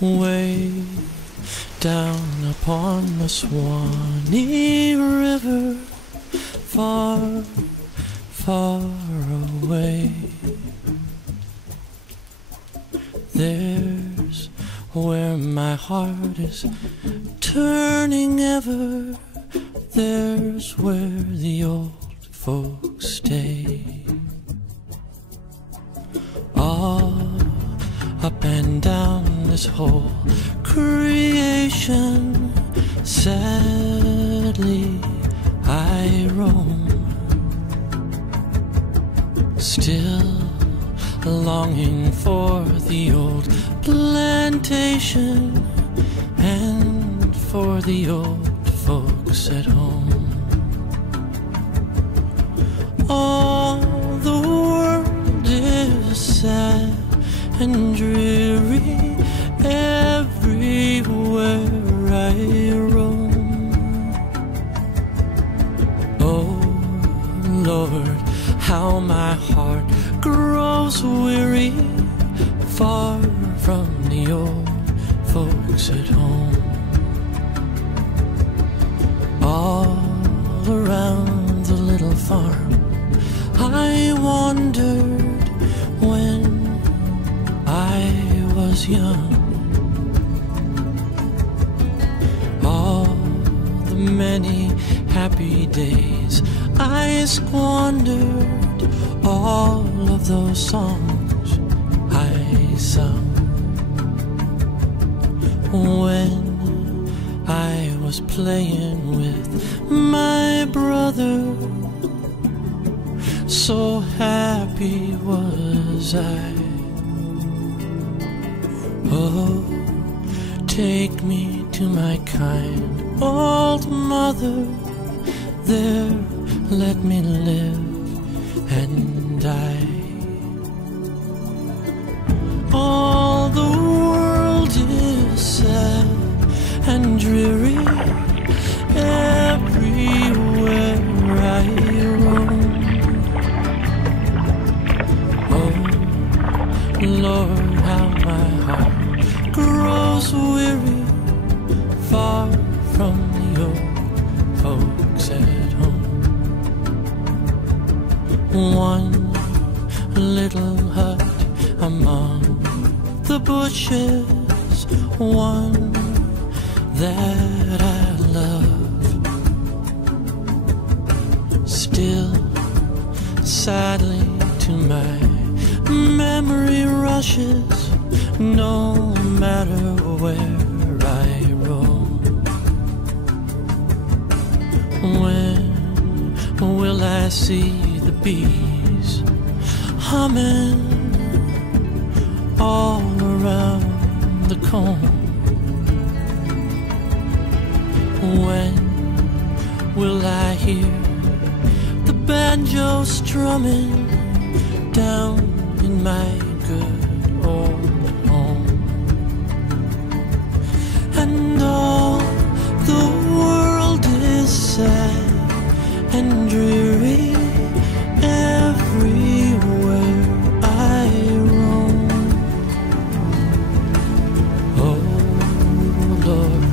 Way down upon the Suwanee River, far, far away, there's where my heart is turning ever. There's where the old folks stay. All up and down this whole creation, sadly I roam, still longing for the old plantation and for the old folks at home. All the world is sad and dreary everywhere I roam. Oh Lord, how my heart grows weary, far from the old folks at home. All around the little farm I wandered when I was young. All the many happy days I squandered, all of those songs I sung when I was playing with my brother. So happy was I. Oh, take me to my kind old mother, there let me live and die. All the world is sad and dreary everywhere I roam. Oh Lord, how my heart grows weary, far from the old folks at home. One little hut among the bushes, one that I love, still sadly to my memory rushes, no matter where I roam. When will I see the bees humming all around the comb? When will I hear the banjo strumming down in my good old home? And all the world is sad and dreary everywhere I roam. Oh Lord,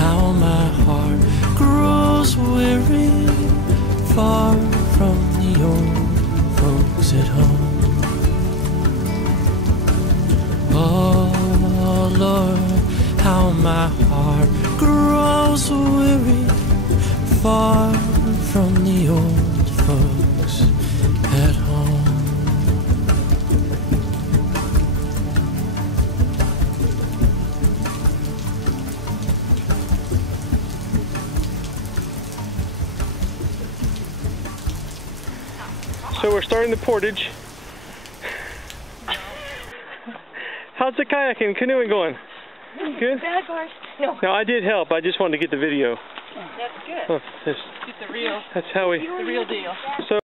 how my heart grows weary, far from the old folks at home. Oh Lord, how my heart grows weary, far from the old folks at home. So we're starting the portage. How's the kayaking, canoeing going? Good? Bad part. No. No, I did help. I just wanted to get the video. That's good. Oh, Get the real. that's how we. The real deal. So